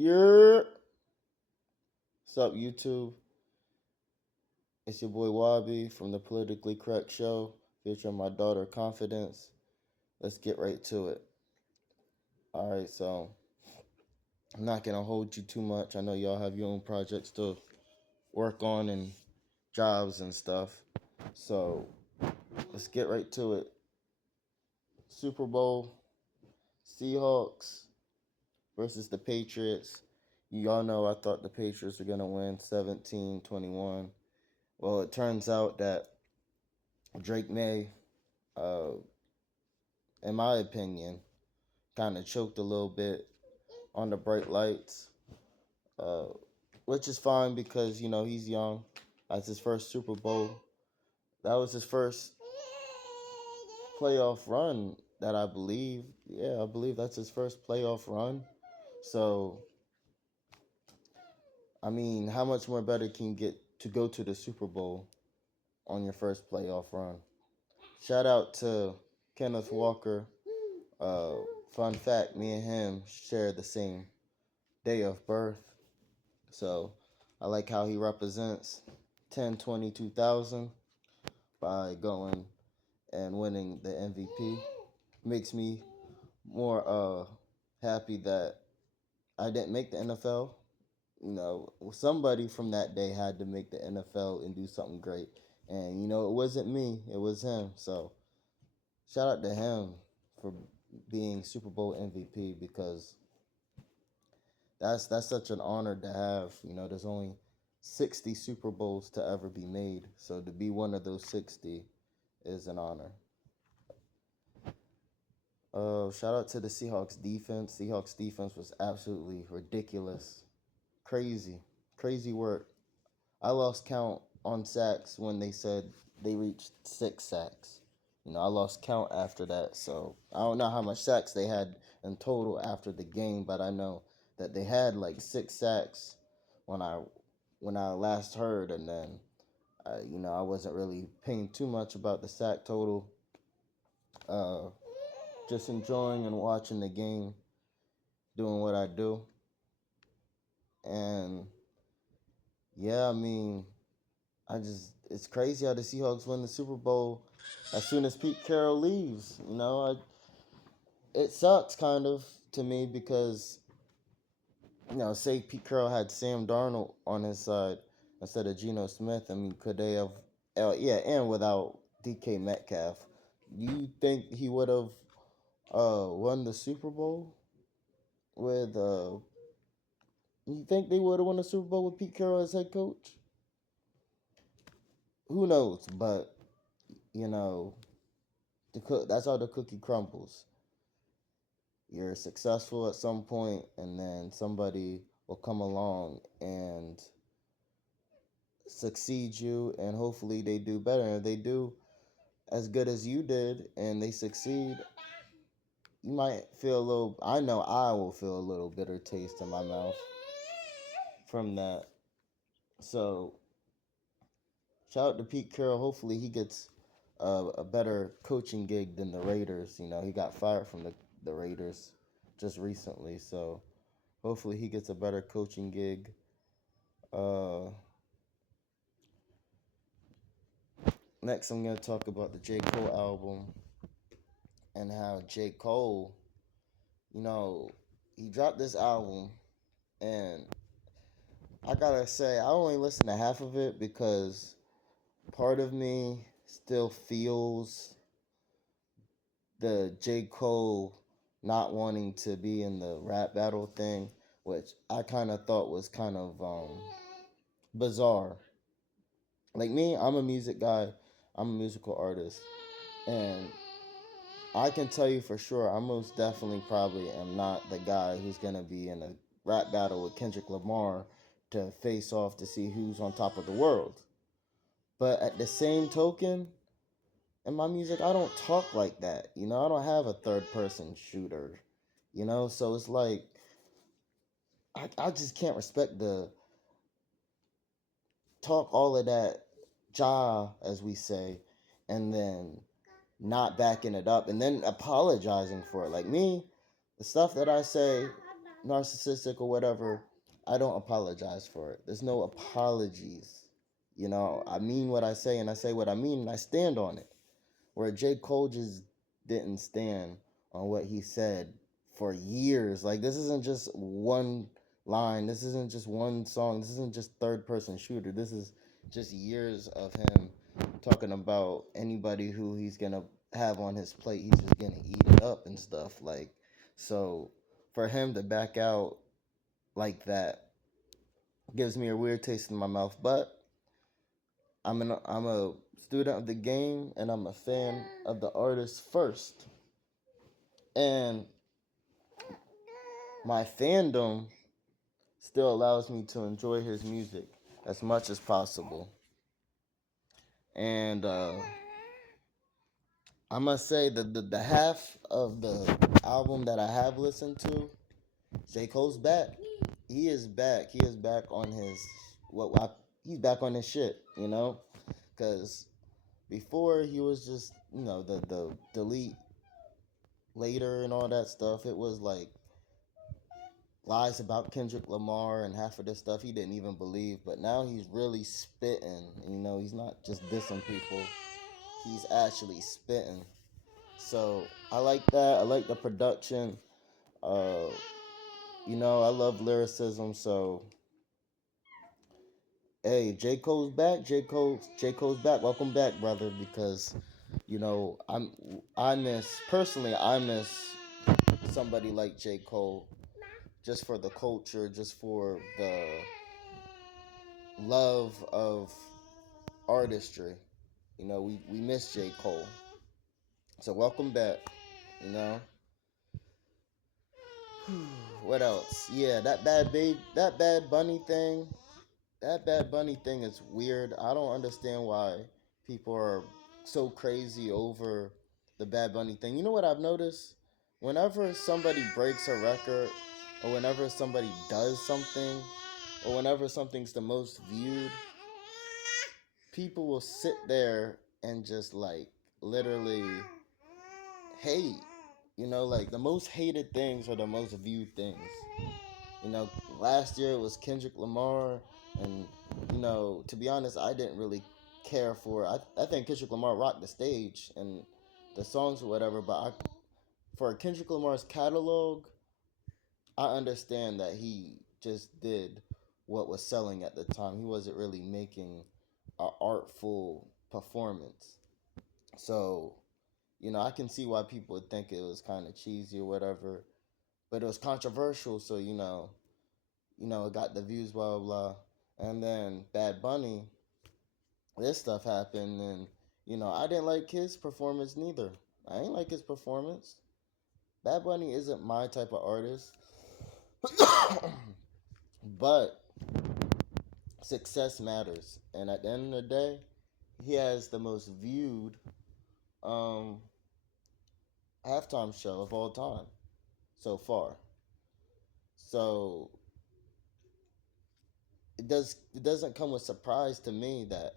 Yeah. What's up, YouTube? It's your boy Wabi from the Politically Correct Show, featuring my daughter Confidence. Let's get right to it. Alright, so I'm not gonna hold you too much. I know y'all have your own projects to work on and jobs and stuff. So let's get right to it. Super Bowl, Seahawks versus the Patriots. Y'all know I thought the Patriots were gonna win 17-21. Well, it turns out that Drake May, uh, in my opinion, kind of choked a little bit on the bright lights, uh, which is fine because he's young. That's his first Super Bowl. That was his first playoff run that I believe. Yeah, I believe that's his first playoff run. So, I mean, how much more better can you get to go to the Super Bowl on your first playoff run? Shout out to Kenneth Walker. Uh, Fun fact, me and him share the same day of birth. So I like how he represents 10-20-2000 by going and winning the MVP. Makes me more happy that I didn't make the NFL. Somebody from that day had to make the NFL and do something great. And it wasn't me, it was him. So shout out to him for being Super Bowl MVP because that's such an honor to have. There's only 60 Super Bowls to ever be made, so to be one of those 60 is an honor. Shout out to the Seahawks defense. Seahawks defense was absolutely ridiculous, crazy, crazy work. I lost count on sacks when they said they reached 6 sacks. I lost count after that, so I don't know how much sacks they had in total after the game, but I know that they had like 6 sacks when I last heard, and then I wasn't really paying too much about the sack total. Uh, just enjoying and watching the game, doing what I do, and yeah, I mean, it's crazy how the Seahawks win the Super Bowl as soon as Pete Carroll leaves. It sucks kind of to me because say Pete Carroll had Sam Darnold on his side instead of Geno Smith. I mean, could they have? Yeah, and without DK Metcalf, you think he would have won the Super Bowl with? You think they would have won the Super Bowl with Pete Carroll as head coach? Who knows? But you know, that's how the cookie crumbles. You're successful at some point, and then somebody will come along and succeed you, and hopefully they do better. And if they do as good as you did and they succeed, you might feel a little, I know I will feel a little bitter taste in my mouth from that. So shout out to Pete Carroll. Hopefully he gets a better coaching gig than the Raiders. He got fired from the Raiders just recently, so hopefully he gets a better coaching gig. Next, I'm going to talk about the J. Cole album and how J. Cole, you know, he dropped this album, and I gotta say, I only listened to half of it because part of me still feels the J. Cole not wanting to be in the rap battle thing, which I kind of thought was kind of bizarre. Like me, I'm a music guy, I'm a musical artist, and I can tell you for sure, I most definitely probably am not the guy who's gonna be in a rap battle with Kendrick Lamar to face off to see who's on top of the world. But at the same token, in my music, I don't talk like that. I don't have a third person shooter. So it's like I just can't respect the talk all of that as we say, and then not backing it up and then apologizing for it. Like me, the stuff that I say, narcissistic or whatever, I don't apologize for it. There's no apologies. I mean what I say and I say what I mean and I stand on it. Where J. Cole just didn't stand on what he said for years. Like, this isn't just one line, this isn't just one song, this isn't just third person shooter. This is just years of him talking about anybody who he's gonna have on his plate, he's just gonna eat it up and stuff. Like, so for him to back out like that gives me a weird taste in my mouth. But I'm a student of the game and I'm a fan of the artist first. And my fandom still allows me to enjoy his music as much as possible. And I must say that the half of the album that I have listened to, J. Cole's back. He is back. He is back on his he's back on his shit, because before he was just the delete later and all that stuff. It was like lies about Kendrick Lamar and half of this stuff he didn't even believe. But now he's really spitting. He's not just dissing people. He's actually spitting. So I like that. I like the production. Uh, I love lyricism. So hey, J Cole's back. J Cole's back. Welcome back, brother. Because I miss somebody like J Cole, just for the culture, just for the love of artistry. We miss J. Cole. So welcome back. You know. What else? Yeah, that Bad Bunny thing is weird. I don't understand why people are so crazy over the Bad Bunny thing. You know what I've noticed? Whenever somebody breaks a record, or whenever somebody does something, or whenever something's the most viewed, people will sit there and just like literally hate. Like the most hated things are the most viewed things. You know, Last year it was Kendrick Lamar, and to be honest, I didn't really care for. I think Kendrick Lamar rocked the stage and the songs or whatever, but for Kendrick Lamar's catalog, I understand that he just did what was selling at the time. He wasn't really making an artful performance. So, I can see why people would think it was kind of cheesy or whatever, but it was controversial. So, it got the views, blah, blah, blah. And then Bad Bunny, this stuff happened, and, I didn't like his performance neither. I didn't like his performance. Bad Bunny isn't my type of artist. But success matters. And at the end of the day, he has the most viewed um, halftime show of all time so far. So it doesn't come with surprise to me that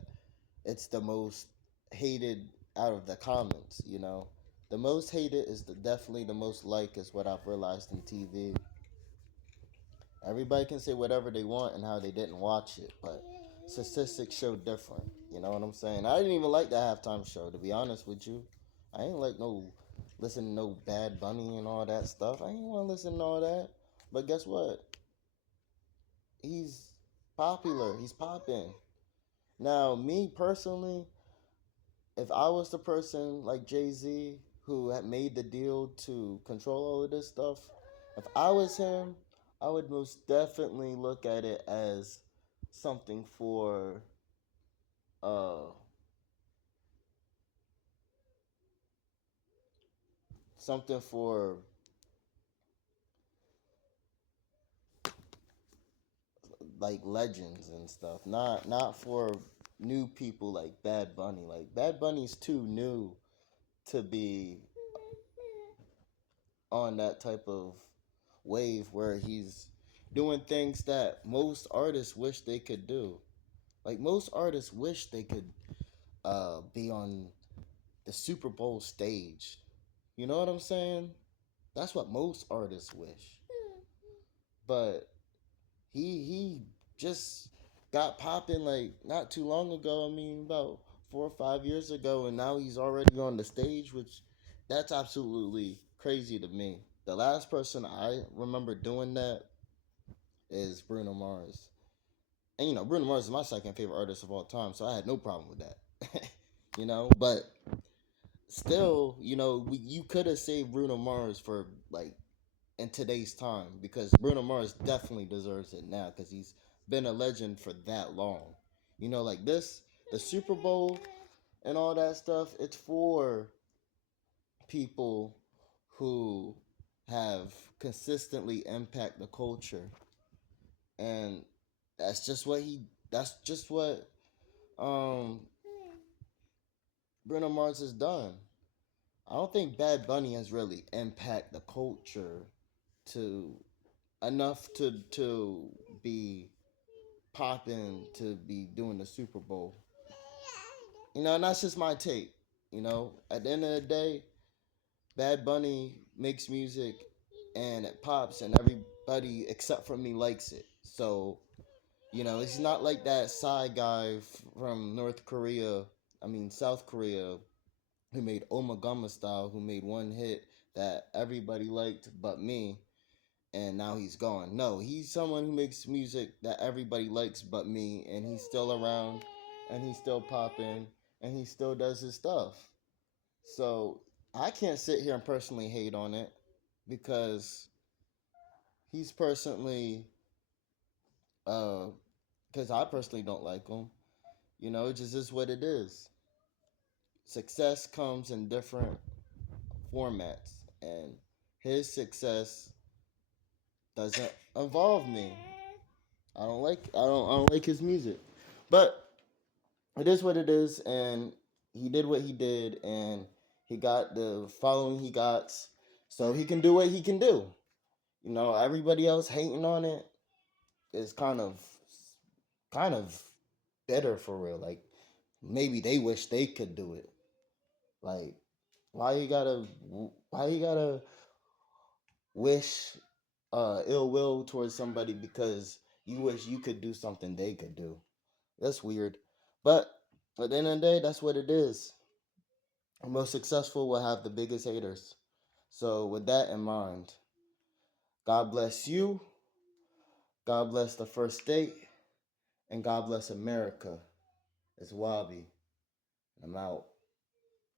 it's the most hated out of the comments. The most hated is definitely the most liked, is what I've realized in TV. Everybody can say whatever they want and how they didn't watch it, but statistics show different. You know what I'm saying? I didn't even like the halftime show, to be honest with you. I ain't like listen to no Bad Bunny and all that stuff. I ain't want to listen to all that. But guess what? He's popular. He's popping. Now, me personally, if I was the person like Jay Z who had made the deal to control all of this stuff, if I was him, I would most definitely look at it as something for uh something for like legends and stuff, not for new people like Bad Bunny. Like, Bad Bunny's too new to be on that type of wave where he's doing things that most artists wish they could do. Like, most artists wish they could be on the Super Bowl stage. You know what I'm saying? That's what most artists wish. but he just got popping like not too long ago. I mean, about 4 or 5 years ago, and now he's already on the stage, which that's absolutely crazy to me. The last person I remember doing that is Bruno Mars. And Bruno Mars is my second favorite artist of all time, so I had no problem with that. But still, you could have saved Bruno Mars for like in today's time because Bruno Mars definitely deserves it now because he's been a legend for that long. Like this, the Super Bowl and all that stuff, it's for people who have consistently impact the culture, and that's just what he. That's just what um Bruno Mars has done. I don't think Bad Bunny has really impact the culture to enough to be popping to be doing the Super Bowl. And that's just my take. At the end of the day, Bad Bunny makes music and it pops, and everybody except for me likes it. So, it's not like that side guy from North Korea, I mean, South Korea, who made Omagama Style, who made one hit that everybody liked but me, and now he's gone. No, he's someone who makes music that everybody likes but me, and he's still around, and he's still popping, and he still does his stuff. So I can't sit here and personally hate on it because he's personally, because I personally don't like him. It just is what it is. Success comes in different formats, and his success doesn't involve me. I don't like his music. But it is what it is, and he did what he did, and he got the following he got, so he can do what he can do. Everybody else hating on it is kind of bitter for real. Like maybe they wish they could do it. Like why you gotta why you gotta wish ill will towards somebody because you wish you could do something they could do. That's weird. But at the end of the day, that's what it is. The most successful will have the biggest haters. So with that in mind, God bless you, God bless the first state, and God bless America. It's Wabi. I'm out.